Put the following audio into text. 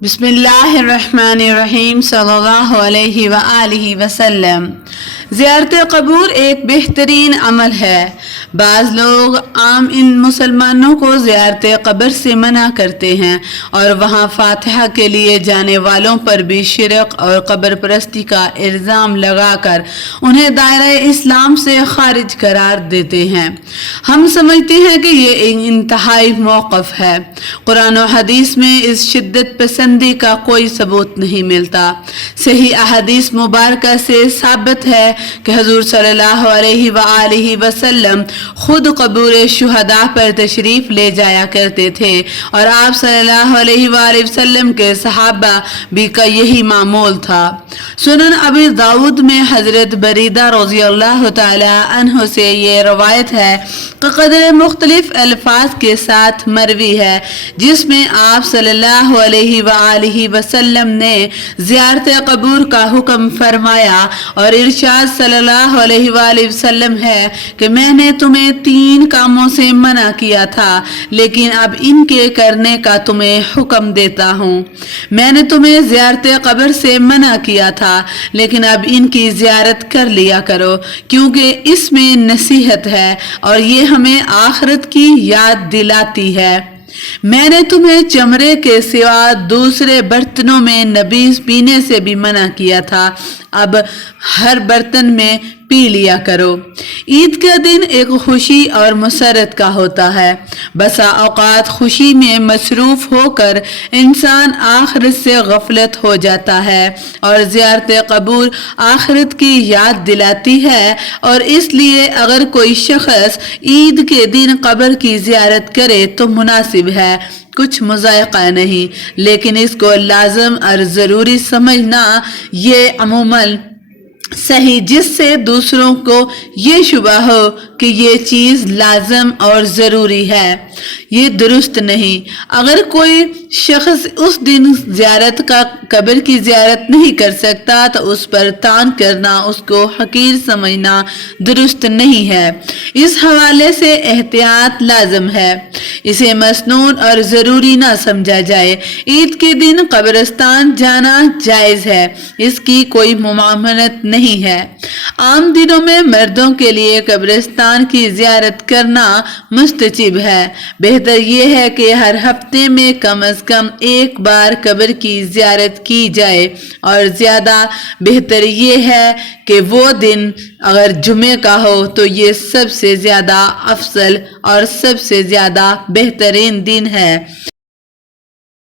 بسم اللہ الرحمن الرحیم صلی اللہ علیہ وآلہ وسلم۔ زیارت قبور ایک بہترین عمل ہے۔ بعض لوگ عام ان مسلمانوں کو زیارت قبر سے منع کرتے ہیں اور وہاں فاتحہ کے لیے جانے والوں پر بھی شرک اور قبر پرستی کا الزام لگا کر انہیں دائرہ اسلام سے خارج قرار دیتے ہیں۔ ہم سمجھتے ہیں کہ یہ ایک انتہائی موقف ہے۔ قرآن و حدیث میں اس شدت پسندی کا کوئی ثبوت نہیں ملتا۔ صحیح احادیث مبارکہ سے ثابت ہے کہ حضور صلی اللہ علیہ وآلہ وسلم خود قبور شہداء پر تشریف لے جایا کرتے تھے اور آپ صلی اللہ علیہ وآلہ وسلم کے صحابہ بھی کا یہی معمول تھا۔ سنن ابی داؤد میں حضرت بریدہ رضی اللہ تعالی عنہ سے یہ روایت ہے کہ قدر مختلف الفاظ کے ساتھ مروی ہے، جس میں آپ صلی اللہ علیہ وآلہ وسلم نے زیارت قبور کا حکم فرمایا اور ارشاد صلی اللہ علیہ وآلہ وسلم ہے کہ میں نے تمہیں 3 کاموں سے منع کیا تھا، لیکن اب ان کے کرنے کا تمہیں حکم دیتا ہوں۔ میں نے تمہیں زیارت قبر سے منع کیا تھا، لیکن اب ان کی زیارت کر لیا کرو، کیونکہ اس میں نصیحت ہے اور یہ ہمیں آخرت کی یاد دلاتی ہے۔ میں نے تمہیں چمڑے کے سوا دوسرے برتنوں میں نبیذ پینے سے بھی منع کیا تھا، اب ہر برتن میں پی لیا کرو۔ عید کا دن ایک خوشی اور مسرت کا ہوتا ہے۔ بسا اوقات خوشی میں مصروف ہو کر انسان آخرت سے غفلت ہو جاتا ہے اور زیارت قبور آخرت کی یاد دلاتی ہے، اور اس لیے اگر کوئی شخص عید کے دن قبر کی زیارت کرے تو مناسب ہے، کچھ مذائقہ نہیں، لیکن اس کو لازم اور ضروری سمجھنا یہ عموماً صحیح، جس سے دوسروں کو یہ شبہ ہو کہ یہ چیز لازم اور ضروری ہے، یہ درست نہیں۔ اگر کوئی شخص اس دن قبر کی زیارت نہیں کر سکتا تو اس پر طعن کرنا، اس کو حقیر سمجھنا درست نہیں ہے۔ اس حوالے سے احتیاط لازم ہے، اسے مسنون اور ضروری نہ سمجھا جائے۔ عید کے دن قبرستان جانا جائز ہے، اس کی کوئی ممانعت نہیں ہے۔ عام دنوں میں مردوں کے لیے قبرستان کی زیارت کرنا مستحب ہے۔ بہتر یہ ہے کہ ہر ہفتے میں کم از کم ایک بار قبر کی زیارت کی جائے، اور زیادہ بہتر یہ ہے کہ وہ دن اگر جمعہ کا ہو تو یہ سب سے زیادہ افضل اور سب سے زیادہ بہترین دن ہے۔